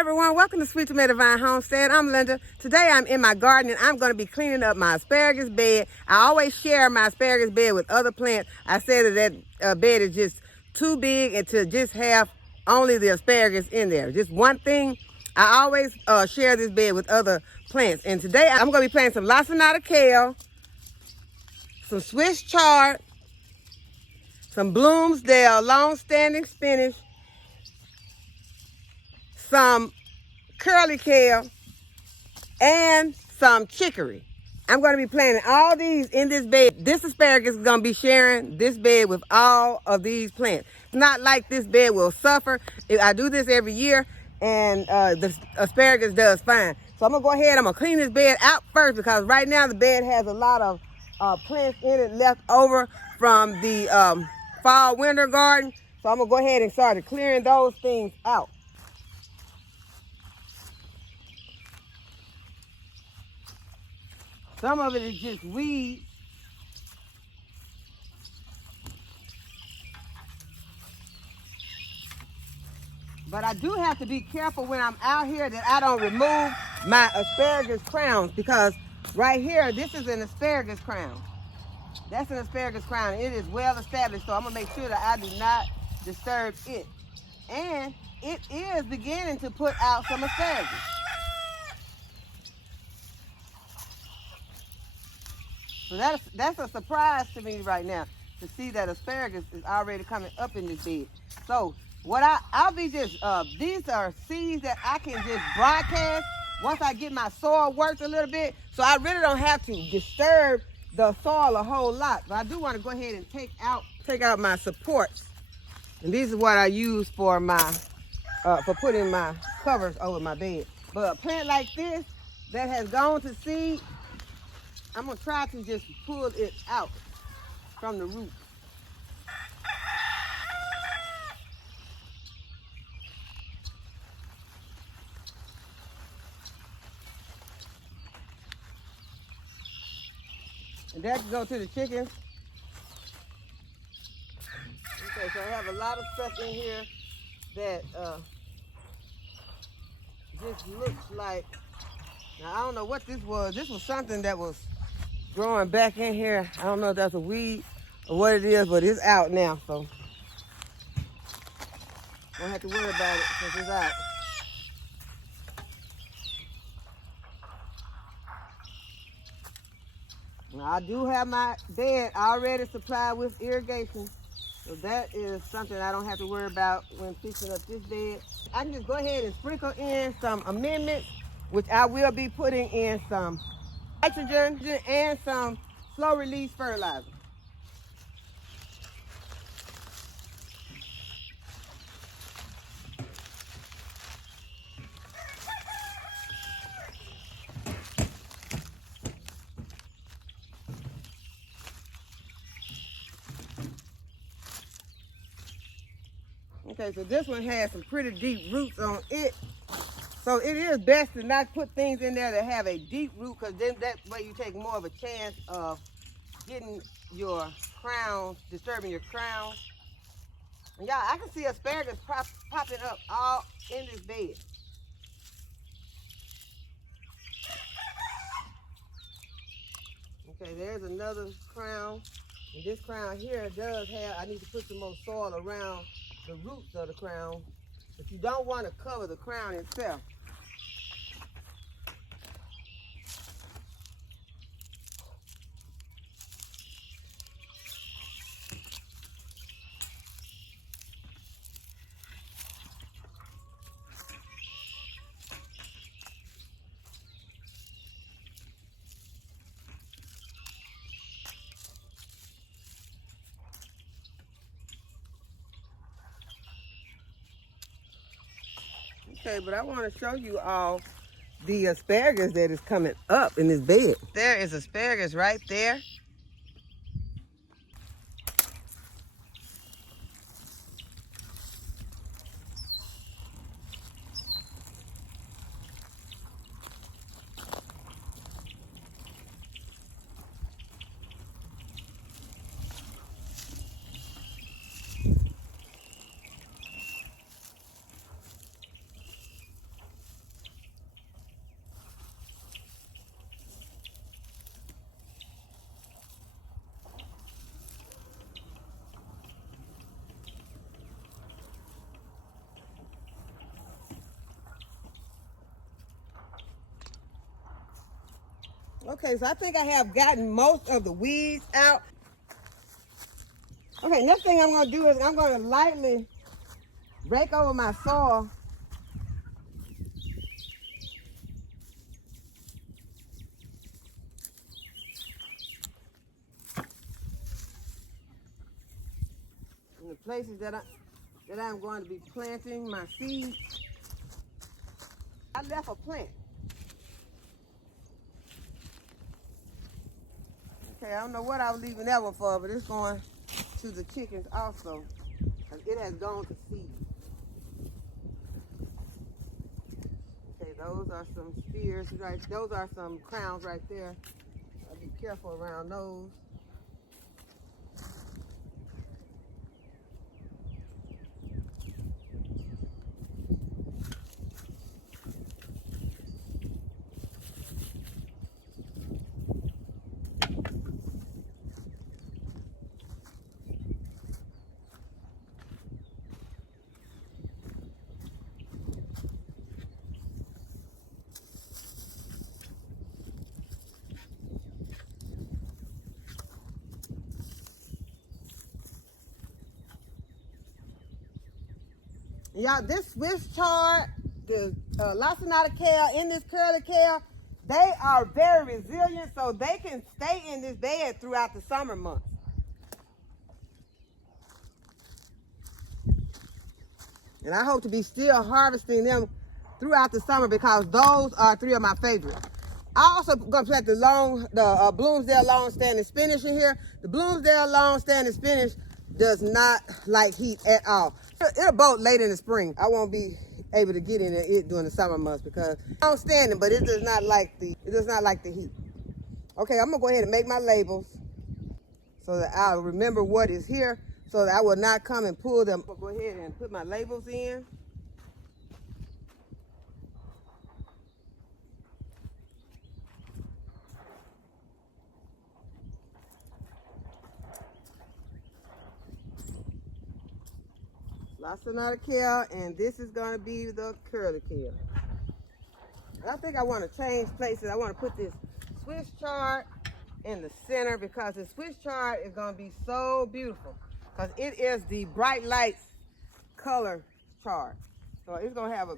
everyone, welcome to Sweet Tomato Vine Homestead. I'm Linda. Today I'm in my garden and I'm going to be cleaning up my asparagus bed. I always share my asparagus bed with other plants. I said that bed is just too big and to just have only the asparagus in there. Just one thing, I always share this bed with other plants. And today I'm going to be planting some lacinato kale, some Swiss chard, some Bloomsdale long-standing spinach, some curly kale, and some chicory. I'm going to be planting all these in this bed. This asparagus is going to be sharing this bed with all of these plants. It's not like this bed will suffer. I do this every year, and the asparagus does fine. So I'm going to go ahead, I'm going to clean this bed out first, because right now the bed has a lot of plants in it left over from the fall winter garden. So I'm going to go ahead and start clearing those things out. Some of it is just weeds. But I do have to be careful when I'm out here that I don't remove my asparagus crowns, because right here, this is an asparagus crown. That's an asparagus crown. It is well established, so I'm gonna make sure that I do not disturb it. And it is beginning to put out some asparagus. So that's a surprise to me right now, to see that asparagus is already coming up in this bed. So what I'll be just, these are seeds that I can just broadcast once I get my soil worked a little bit. So I really don't have to disturb the soil a whole lot. But I do want to go ahead and take out my supports. And these is what I use for my, for putting my covers over my bed. But a plant like this that has gone to seed, I'm going to try to just pull it out from the root. And that can go to the chickens. Okay, so I have a lot of stuff in here that just looks like, now I don't know what this was. This was something that was growing back in here. I don't know if that's a weed or what it is, but it's out now, so don't have to worry about it since it's out. Now, I do have my bed already supplied with irrigation, so that is something I don't have to worry about when fixing up this bed. I can just go ahead and sprinkle in some amendments, which I will be putting in some nitrogen and some slow release fertilizer. Okay, so this one has some pretty deep roots on it. So it is best to not put things in there that have a deep root, because then that way you take more of a chance of getting your crown, disturbing your crown. And y'all, I can see asparagus popping up all in this bed. Okay, there's another crown. And this crown here does have, I need to put some more soil around the roots of the crown, but you don't want to cover the crown itself. Okay, but I want to show you all the asparagus that is coming up in this bed. There is asparagus right there. Okay, so I think I have gotten most of the weeds out. Okay, next thing I'm gonna do is I'm gonna lightly rake over my soil. In the places that I'm going to be planting my seeds. I left a plant. Okay, I don't know what I was leaving that one for, but it's going to the chickens also, because it has gone to seed. Okay, those are some spears, right? Those are some crowns right there. I'll be careful around those. Y'all, this Swiss chard, the lacinated kale, in this curly kale, they are very resilient, so they can stay in this bed throughout the summer months. And I hope to be still harvesting them throughout the summer because those are 3 of my favorites. I also gonna plant the Bloomsdale long-standing spinach in here. The Bloomsdale long-standing spinach does not like heat at all. It'll bolt late in the spring. I won't be able to get into it during the summer months because it's long-standing, but it does not like the heat. Okay, I'm gonna go ahead and make my labels so that I'll remember what is here, so that I will not come and pull them. I'll go ahead and put my labels in. Lacinated kale, and this is going to be the curly kale. I think I want to change places. I want to put this Swiss chard in the center because the Swiss chard is going to be so beautiful because it is the bright lights color chard. So it's going to have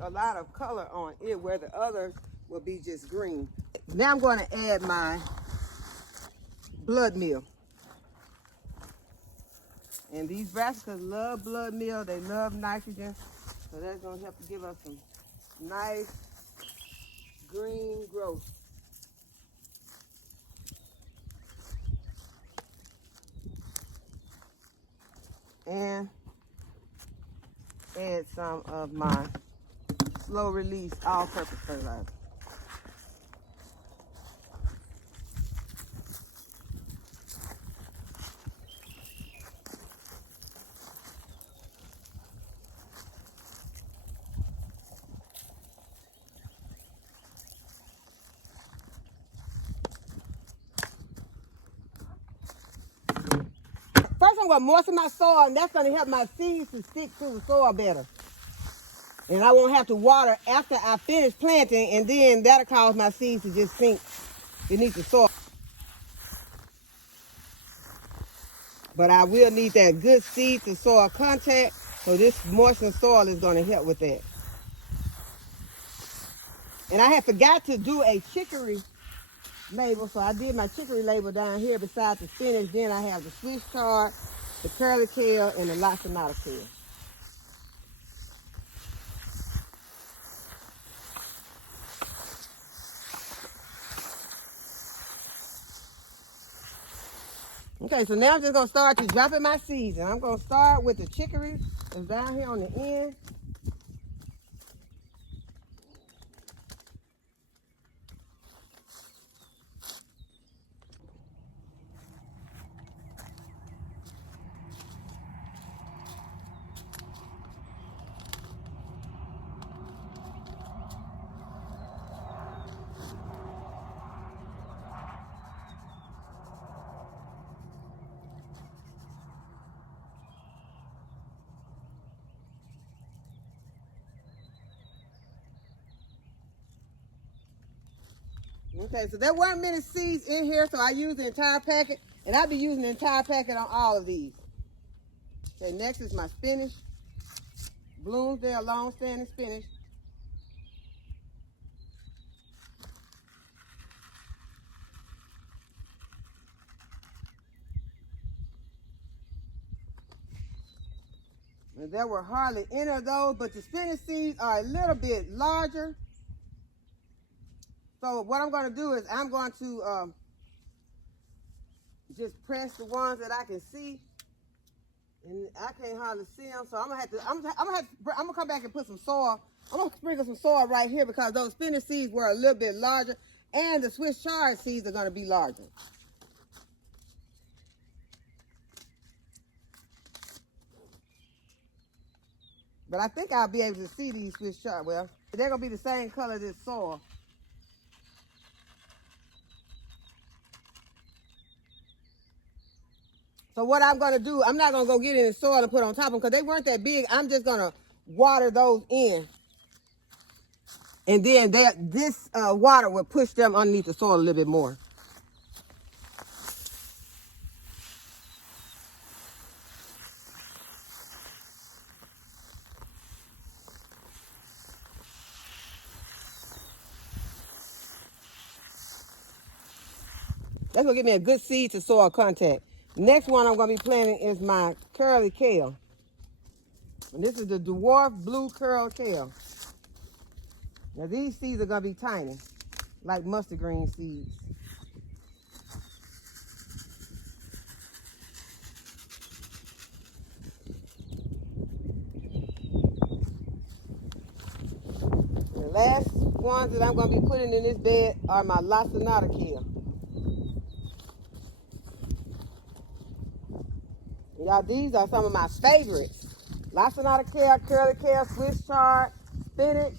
a lot of color on it where the others will be just green. Now I'm going to add my blood meal. And these brassicas love blood meal. They love nitrogen. So that's going to help to give us some nice green growth. And add some of my slow release all-purpose fertilizer. First, I'm going to moisten my soil, and that's going to help my seeds to stick to the soil better. And I won't have to water after I finish planting, and then that'll cause my seeds to just sink beneath the soil. But I will need that good seed to soil contact, so this moistened soil is going to help with that. And I had forgot to do a chickory label, so I did my chickory label down here beside the spinach. Then I have the Swiss chard, the curly kale, and the lacinated kale. Okay, so now I'm just going to start to drop in my seeds. And I'm going to start with the chickory that's down here on the end. Okay, so there weren't many seeds in here, so I used the entire packet, and I'll be using the entire packet on all of these. Okay, next is my spinach. Blooms, they're long-standing spinach. And there were hardly any of those, but the spinach seeds are a little bit larger. So what I'm going to do is I'm going to just press the ones that I can see, and I can't hardly see them. So I'm gonna come back and put some soil. I'm gonna sprinkle some soil right here because those spinach seeds were a little bit larger, and the Swiss chard seeds are going to be larger. But I think I'll be able to see these Swiss chard. Well, they're going to be the same color as this soil. So what I'm going to do, I'm not going to go get any soil and put on top of them because they weren't that big. I'm just going to water those in. And then this water will push them underneath the soil a little bit more. That's going to give me a good seed to soil contact. Next one I'm going to be planting is my curly kale. And this is the dwarf blue curl kale. Now these seeds are going to be tiny, like mustard green seeds. The last ones that I'm going to be putting in this bed are my lacinato kale. Y'all, these are some of my favorites. Lacinato kale, curly kale, Swiss chard, spinach.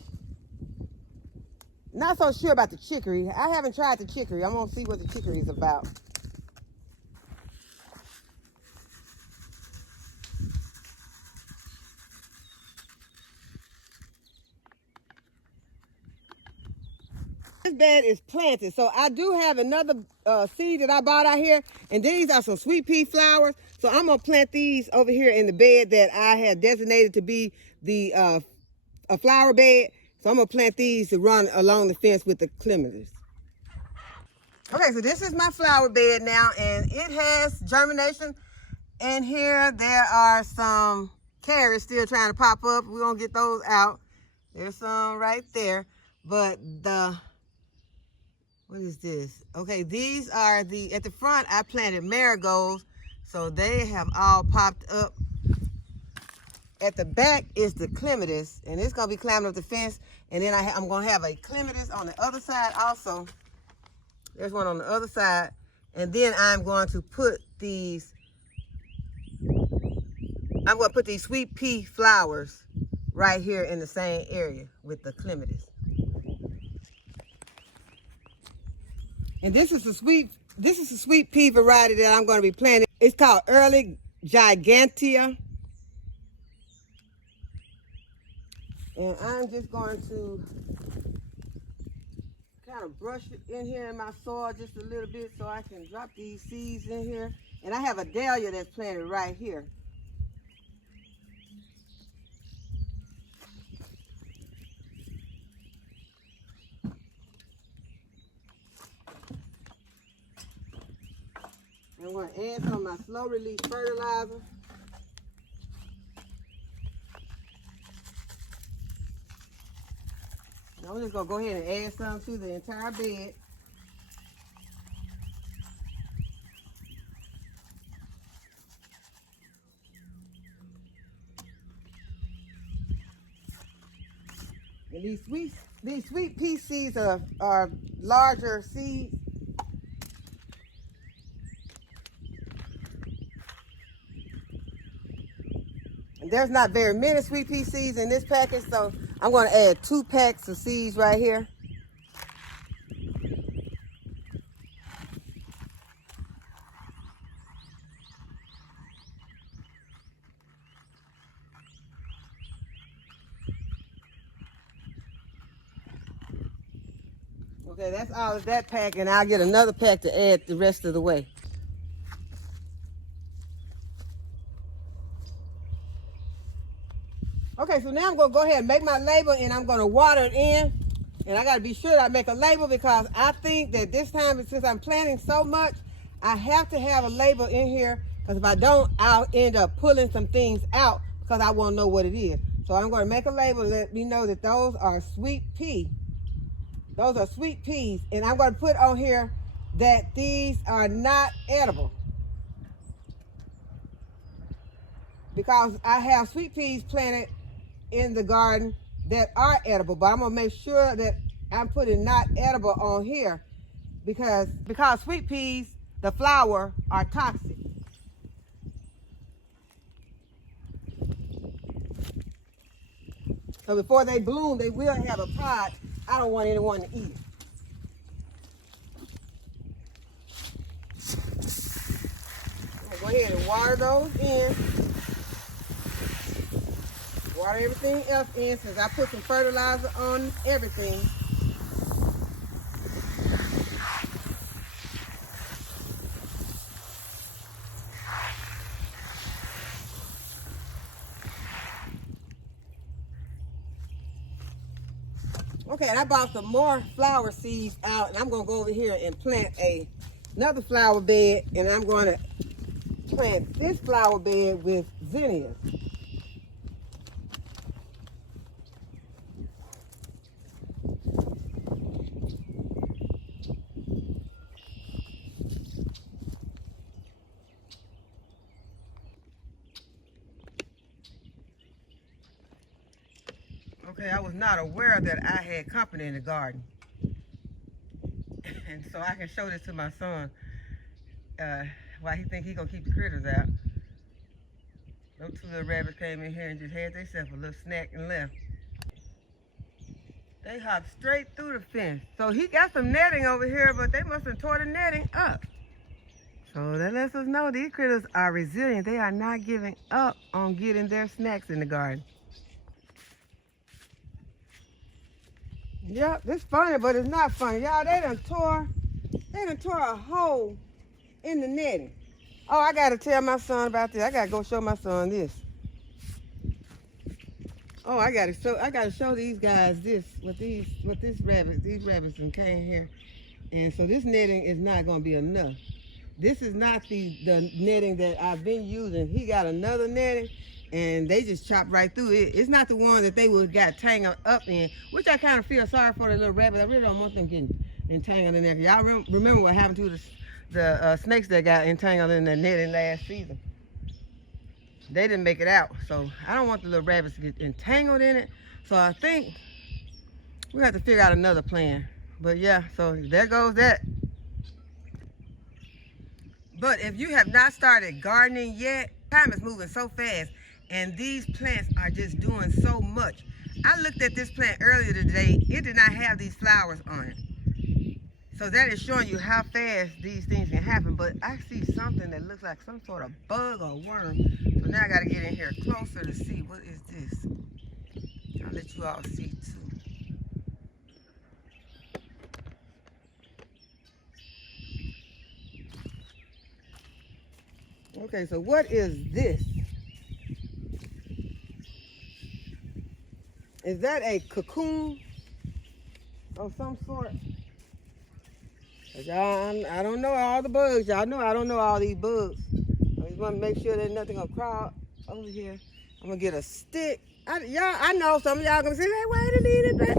Not so sure about the chickory. I haven't tried the chickory. I'm going to see what the chickory is about. This bed is planted, so I do have another seed that I bought out here, and these are some sweet pea flowers. So I'm gonna plant these over here in the bed that I had designated to be the a flower bed. So I'm gonna plant these to run along the fence with the clematis. Okay, so this is my flower bed now, and it has germination. And here there are some carrots still trying to pop up. We're gonna get those out. There's some right there, but what is this? Okay, these are at the front I planted marigolds, so they have all popped up. At the back is the clematis, and it's gonna be climbing up the fence, and then I'm gonna have a clematis on the other side also. There's one on the other side, and then I'm going to put these sweet pea flowers right here in the same area with the clematis. And this is a sweet pea variety that I'm going to be planting. It's called Early Gigantea. And I'm just going to kind of brush it in here in my soil just a little bit so I can drop these seeds in here. And I have a dahlia that's planted right here. I'm going to add some of my slow release fertilizer. Now I'm just going to go ahead and add some to the entire bed. And these sweet pea seeds are larger seeds. There's not very many sweet pea seeds in this package, so I'm going to add 2 packs of seeds right here. Okay, that's all of that pack, and I'll get another pack to add the rest of the way. Okay, so now I'm going to go ahead and make my label, and I'm going to water it in. And I got to be sure that I make a label, because I think that this time, since I'm planting so much, I have to have a label in here, because if I don't, I'll end up pulling some things out because I won't know what it is. So I'm going to make a label, let me know that those are sweet pea. Those are sweet peas. And I'm going to put on here that these are not edible, because I have sweet peas planted in the garden that are edible, but I'm gonna make sure that I'm putting not edible on here, because sweet peas, the flower, are toxic. So before they bloom, they will have a pod. I don't want anyone to eat it. I'm gonna go ahead and water those in. Water everything else in, since I put some fertilizer on everything. Okay, and I bought some more flower seeds out, and I'm going to go over here and plant another flower bed, and I'm going to plant this flower bed with zennias. Okay, I was not aware that I had company in the garden. And so I can show this to my son while he think he gonna keep the critters out. Those two little rabbits came in here and just had themselves a little snack and left. They hopped straight through the fence. So he got some netting over here, but they must have tore the netting up. So that lets us know these critters are resilient. They are not giving up on getting their snacks in the garden. Yep, it's funny, but it's not funny. Y'all, they done tore a hole in the netting. Oh, I gotta tell my son about this. I gotta go show my son this. Oh, I gotta show these guys this, these rabbits and came here. And so this netting is not gonna be enough. This is not the netting that I've been using. He got another netting, and they just chopped right through it. It's not the one that they would got tangled up in, which I kind of feel sorry for the little rabbits. I really don't want them getting entangled in there. Y'all remember what happened to the snakes that got entangled in the netting last season? They didn't make it out, so I don't want the little rabbits to get entangled in it. So I think we have to figure out another plan. But yeah, so there goes that. But if you have not started gardening yet, time is moving so fast, and these plants are just doing so much. I looked at this plant earlier today. It did not have these flowers on it. So that is showing you how fast these things can happen. But I see something that looks like some sort of bug or worm. So now I got to get in here closer to see what is this. I'll let you all see too. Okay, so what is this? Is that a cocoon of some sort? Y'all, I don't know all the bugs. Y'all know I don't know all these bugs. I just want to make sure that nothing gonna crawl over here. I'm gonna get a stick. I know some of y'all gonna say, hey, wait a minute, but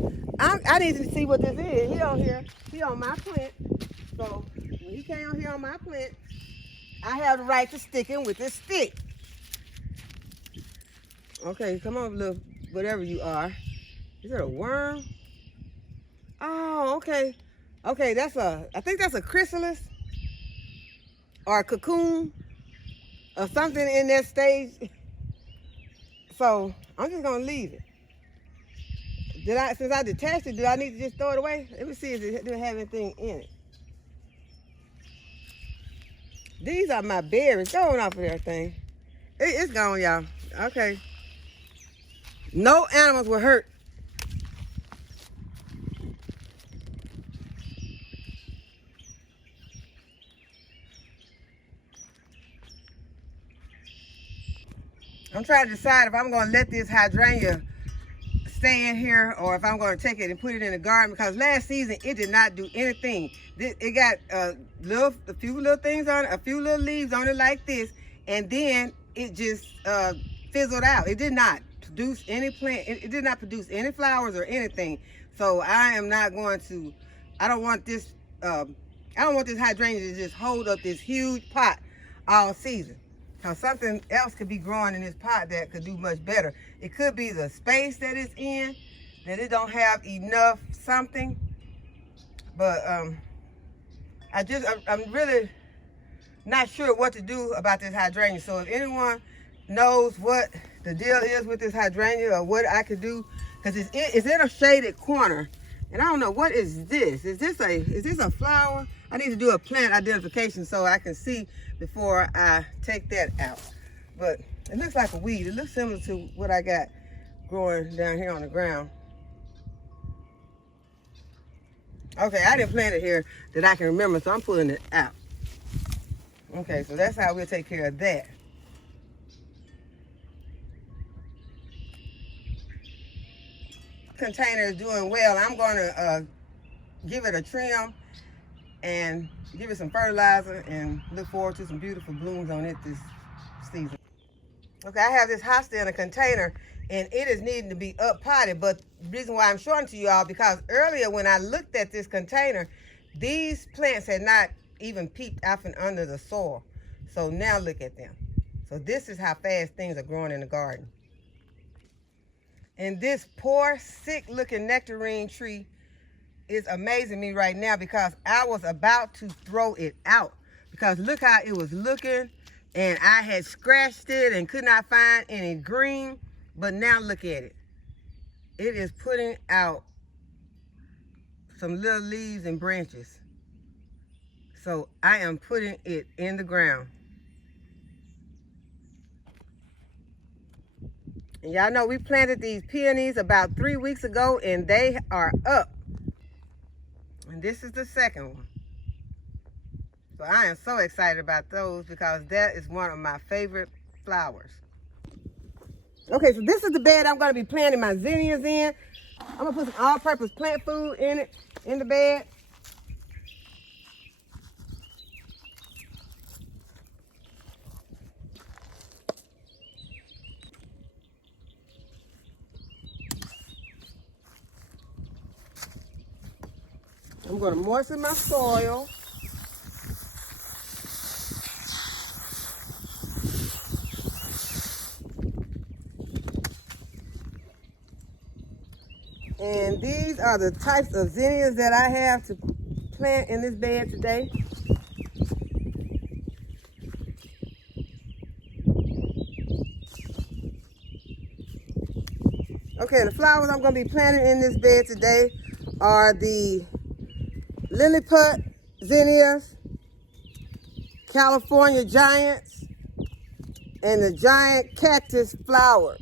I need to see what this is. He on here. He on my plant. So when he came on here on my plant, I have the right to stick him with this stick. Okay, come on, little whatever you are. Is it a worm? Oh, okay. Okay, I think that's a chrysalis or a cocoon or something in that stage. So I'm just gonna leave it. Since I detached it, do I need to just throw it away? Let me see if it doesn't have anything in it. These are my berries. Go on off of everything. It's gone, y'all. Okay. No animals were hurt. I'm trying to decide if I'm going to let this hydrangea stay in here or if I'm going to take it and put it in the garden, because last season it did not do anything. It got a few little things on it, a few little leaves on it like this, and then it just fizzled out. It did not produce any plant. It did not produce any flowers or anything. So I am not going to. I don't want this. I don't want this hydrangea to just hold up this huge pot all season. Because something else could be growing in this pot that could do much better. It could be the space that it's in, that it don't have enough something. But I'm really not sure what to do about this hydrangea. So if anyone knows what the deal is with this hydrangea or what I could do, because it's in a shaded corner. And I don't know, what is this? Is this a flower? I need to do a plant identification so I can see before I take that out. But it looks like a weed. It looks similar to what I got growing down here on the ground. Okay, I didn't plant it here that I can remember, so I'm pulling it out. Okay, so that's how we'll take care of that. Container is doing well. I'm going to give it a trim and give it some fertilizer and look forward to some beautiful blooms on it this season. Okay, I have this hosta in a container and it is needing to be up potted, but the reason why I'm showing to you all, because earlier when I looked at this container, these plants had not even peeped out from under the soil. So now look at them. So this is how fast things are growing in the garden. And this poor, sick-looking nectarine tree is amazing me right now, because I was about to throw it out. Because look how it was looking, and I had scratched it and could not find any green. But now look at it. It is putting out some little leaves and branches. So I am putting it in the ground. And y'all know we planted these peonies about 3 weeks ago and they are up. And this is the second one. So I am so excited about those because that is one of my favorite flowers. Okay, so this is the bed I'm going to be planting my zinnias in. I'm going to put some all-purpose plant food in it, in the bed. I'm going to moisten my soil. And these are the types of zinnias that I have to plant in this bed today. Okay, the flowers I'm going to be planting in this bed today are the LetPot zinnias, California giants, and the giant cactus flower.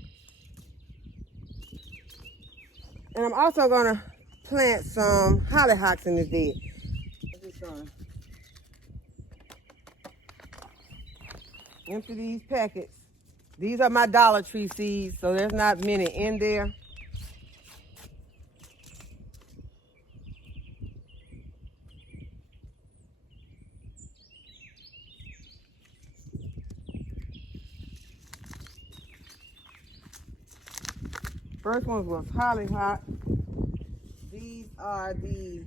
And I'm also going to plant some hollyhocks in this bed. Empty these packets. These are my Dollar Tree seeds, so there's not many in there. First one was hollyhock. These are the,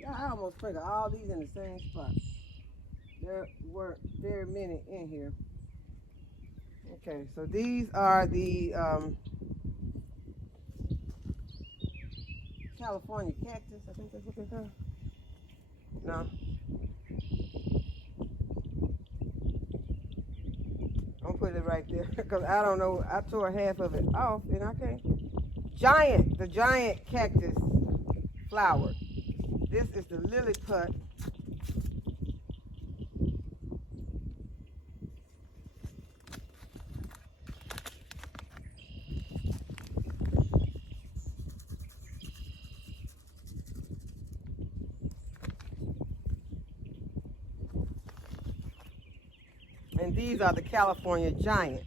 yeah, I almost sprinkled all these in the same spot. There weren't very many in here. Okay, so these are the California cactus, I think that's what they're called. No. I'm putting it right there because I don't know. I tore half of it off and I can't. The giant cactus flower. This is the LetPot. And these are the California giant.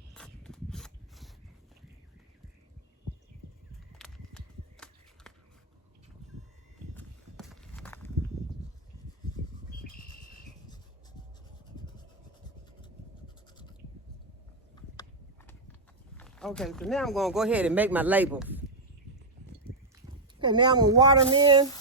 Okay, so now I'm gonna go ahead and make my labels. Okay, now I'm gonna water them in.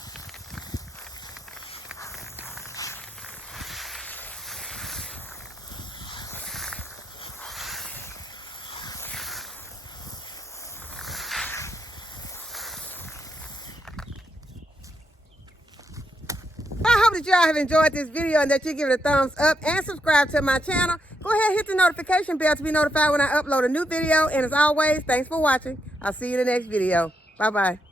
I hope that y'all have enjoyed this video and that you give it a thumbs up and subscribe to my channel. Go ahead and hit the notification bell to be notified when I upload a new video. And as always, thanks for watching. I'll see you in the next video. Bye-bye.